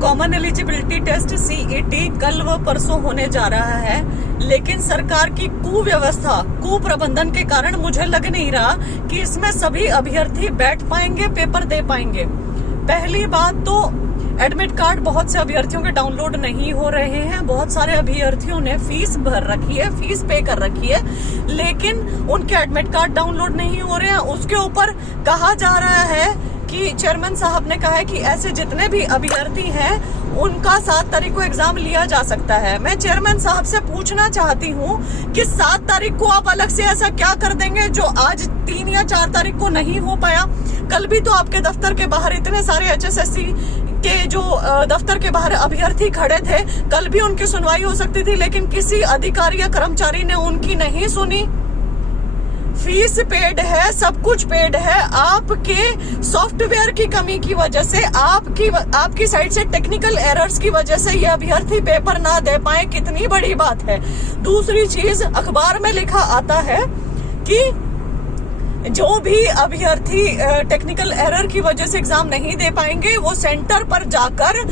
Common eligibility test CET कल व परसों होने जा रहा है, लेकिन सरकार की कुव्यवस्था, कुप्रबंधन के कारण मुझे लग नहीं रहा कि इसमें सभी अभ्यर्थी बैठ पाएंगे, पेपर दे पाएंगे। पहली बात तो एडमिट कार्ड बहुत से अभ्यर्थियों के डाउनलोड नहीं हो रहे हैं। बहुत सारे अभ्यर्थियों ने फीस भर रखी है, फीस पे कर रखी है, लेकिन उनके एडमिट कार्ड डाउनलोड नहीं हो रहे हैं। उसके ऊपर कहा जा रहा है कि चेयरमैन साहब ने कहा है कि ऐसे जितने भी अभ्यर्थी हैं उनका 7 तारीख को एग्जाम लिया जा सकता है। मैं चेयरमैन साहब से पूछना चाहती हूँ कि 7 तारीख को आप अलग से ऐसा क्या कर देंगे जो आज 3 या 4 तारीख को नहीं हो पाया। कल भी तो आपके दफ्तर के बाहर इतने सारे HSSC के जो दफ्तर के बाहर अभ्यर्थी खड़े थे, कल भी उनकी सुनवाई हो सकती थी, लेकिन किसी अधिकारी या कर्मचारी ने उनकी नहीं सुनी। फीस पेड है, सब कुछ पेड है। आपके सॉफ्टवेयर की कमी की वजह से, आपकी साइड से टेक्निकल एरर्स की वजह से ये अभ्यर्थी पेपर ना दे पाए, कितनी बड़ी बात है। दूसरी चीज, अखबार में लिखा आता है कि जो भी अभ्यर्थी टेक्निकल एरर की वजह से एग्जाम नहीं दे पाएंगे वो सेंटर पर जाकर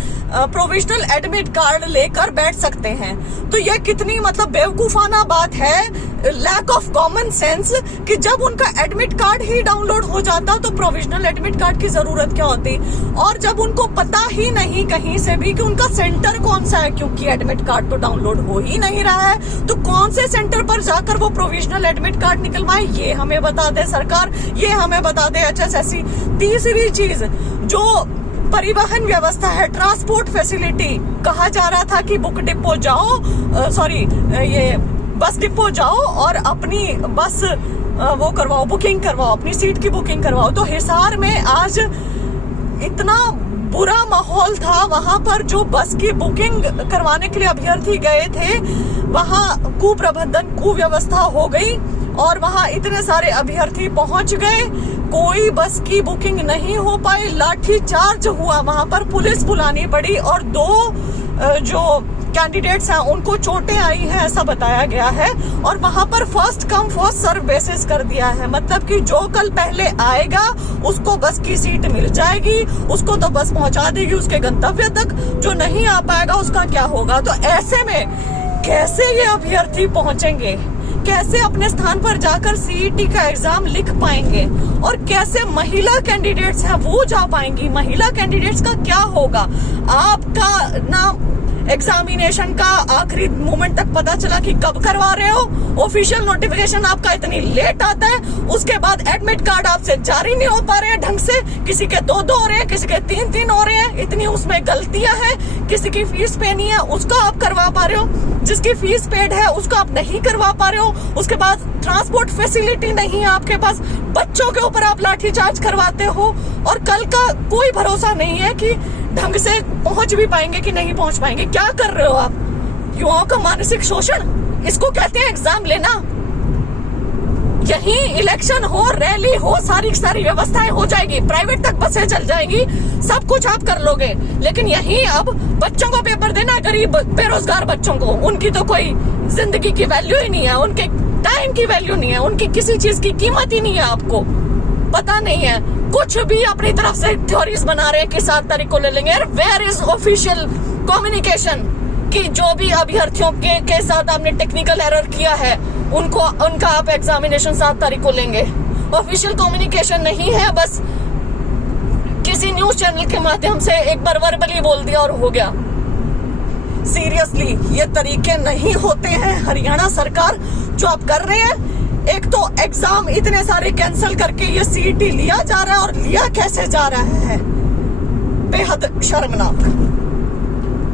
प्रोविजनल एडमिट कार्ड लेकर बैठ सकते हैं। तो यह कितनी मतलब बेवकूफाना बात है, लैक ऑफ कॉमन सेंस, कि जब उनका एडमिट कार्ड ही डाउनलोड हो जाता तो प्रोविजनल एडमिट कार्ड की जरूरत क्या होती। और जब उनको पता ही नहीं कहीं से भी कि उनका सेंटर कौन सा है, क्योंकि एडमिट कार्ड तो डाउनलोड हो ही नहीं रहा है, तो कौन से सेंटर पर जाकर वो प्रोविजनल एडमिट कार्ड निकलवाए, ये हमें बता दे सरकार, ये हमें बता दे HSSC। तीसरी चीज, जो परिवहन व्यवस्था है, ट्रांसपोर्ट फैसिलिटी, कहा जा रहा था कि बुक डिपो जाओ, ये बस डिपो जाओ और अपनी बस वो करवाओ, बुकिंग करवाओ, अपनी सीट की बुकिंग करवाओ। तो हिसार में आज इतना बुरा माहौल था, वहां पर जो बस की बुकिंग करवाने के लिए अभ्यर्थी गए थे, वहां कुप्रबंधन, कुव्यवस्था हो गई और वहां इतने सारे अभ्यर्थी पहुंच गए, कोई बस की बुकिंग नहीं हो पाई, लाठी चार्ज हुआ, वहां पर पुलिस बुलानी पड़ी और 2 जो कैंडिडेट्स हैं उनको चोटें आई हैं, ऐसा बताया गया है। और वहां पर first come first serve basis कर दिया है, मतलब कि जो कल पहले आएगा उसको बस की सीट मिल जाएगी, उसको तो बस पहुंचा देगी उसके गंतव्य तक, जो नहीं आ पाएगा उसका क्या होगा। तो ऐसे में कैसे ये अभ्यर्थी पहुंचेंगे, कैसे अपने स्थान पर जाकर सीईटी का एग्जाम लिख पाएंगे, और कैसे महिला कैंडिडेट्स हैं वो जा पाएंगी। महिला कैंडिडेट्स का क्या होगा। आपका ना एग्जामिनेशन का आखिरी मोमेंट तक पता चला कि कब करवा रहे हो, ऑफिशियल नोटिफिकेशन आपका इतनी लेट आता है, उसके बाद एडमिट कार्ड आपसे जारी नहीं हो पा रहे हैं ढंग से, किसी के 2 हो रहे हैं, किसी के 3 हो रहे हैं, इतनी उसमें गलतियां हैं, किसी की फीस पे नहीं है उसको आप करवा पा रहे हो, जिसकी फीस पेड है उसको आप नहीं करवा पा रहे हो, उसके बाद ट्रांसपोर्ट फैसिलिटी नहीं है आपके पास, बच्चों के ऊपर आप लाठी चार्ज करवाते हो, और कल का कोई भरोसा नहीं है कि ढंग से पहुंच भी पाएंगे कि नहीं पहुंच पाएंगे। क्या कर रहे हो आप? युवाओं का मानसिक शोषण, इसको कहते हैं एग्जाम लेना। यहीं इलेक्शन हो, रैली हो, सारी व्यवस्थाएं हो जाएगी, प्राइवेट तक बसें चल जाएंगी, सब कुछ आप कर लोगे, लेकिन यहीं अब बच्चों को पेपर देना, गरीब बेरोजगार बच्चों को, उनकी तो कोई जिंदगी की वैल्यू ही नहीं है, उनके टाइम की वैल्यू नहीं है, उनकी किसी चीज की कीमत ही नहीं है, आपको पता नहीं है, कुछ भी अपनी तरफ से थ्योरीज बना रहे हैं कि 7 तारीख को ले लेंगे। वेयर इज ऑफिशियल कम्युनिकेशन कि जो भी अभ्यर्थियों के साथ आपने टेक्निकल एरर किया है उनका आप एग्जामिनेशन 7 तारीख को लेंगे। ऑफिशियल कम्युनिकेशन नहीं है, बस किसी न्यूज चैनल के माध्यम से एक बार वर्बली बोल दिया और हो गया। सीरियसली ये तरीके नहीं होते हैं। हरियाणा सरकार जो आप कर रहे हैं, एक तो एग्जाम इतने सारे कैंसिल करके ये सीईटी लिया जा रहा है, और लिया कैसे जा रहा है, बेहद शर्मनाक।